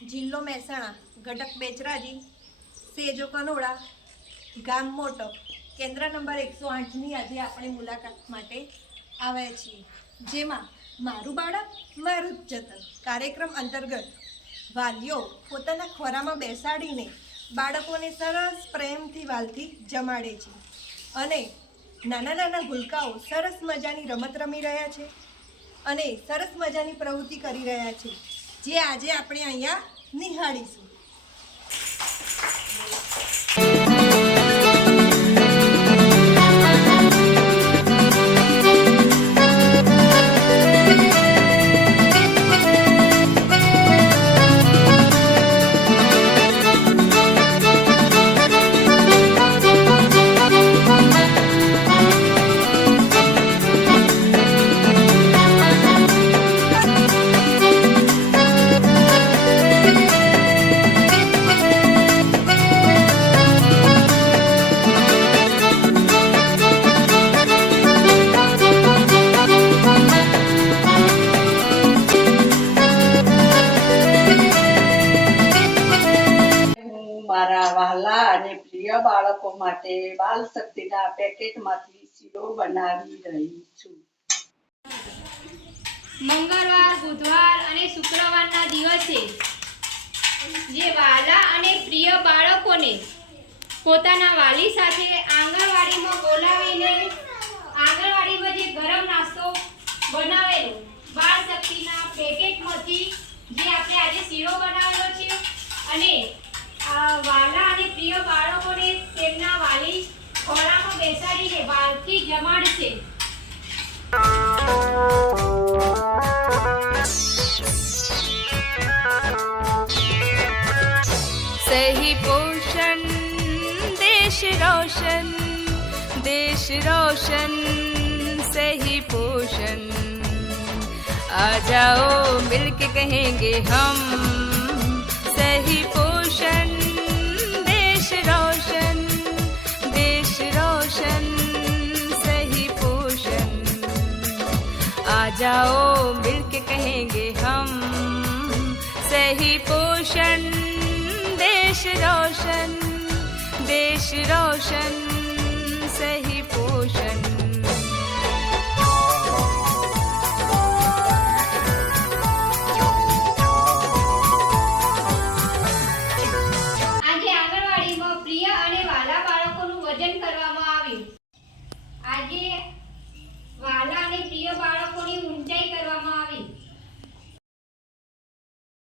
જિલ્લો મહેસાણા, ઘટક બેચરાજી, સેજો કનોડા, ગામ મોટો, કેન્દ્ર નંબર 108ની આજે આપણે મુલાકાત માટે આવ્યા છીએ, જેમાં મારું બાળક મારું જ જતન કાર્યક્રમ અંતર્ગત વાલીઓ પોતાના ખોરામાં બેસાડીને બાળકોને સરસ પ્રેમથી વાલથી જમાડે છે અને નાના નાના ભૂલકાઓ સરસ મજાની રમત રમી રહ્યા છે અને સરસ મજાની પ્રવૃત્તિ કરી રહ્યા છે, જે આજે આપણે અહીંયા નિહાળીશું. મારા વહાલા અને પ્રિય બાળકો માટે બાલ શક્તિના પેકેટમાંથી શીરો બનાવી રહી છું. મંગળવાર, બુધવાર અને શુક્રવારના દિવસે જે વહાલા અને પ્રિય બાળકોને પોતાના વાલી સાથે આંગણવાડીમાં બોલાવીને આંગણવાડીમાં જે ગરમ નાસ્તો બનાવેલો બાળ શક્તિના પેકેટમાંથી જે આપણે આજે શીરો બનાવેલો છે અને વાલા અને પ્રિય બાળકોને તેમના વાલી ખોળામાં બેસાડીને વાલથી જમાડશે. सही पोषण देश रोशन, देश रोशन सही पोषण. आ जाओ मिलके कहेंगे हम सही पोषण देश रोशन, देश रोशन सही पोषण. आ जाओ मिलके कहेंगे हम सही पोषण देश रोशन, देश रोशन सही पोषण.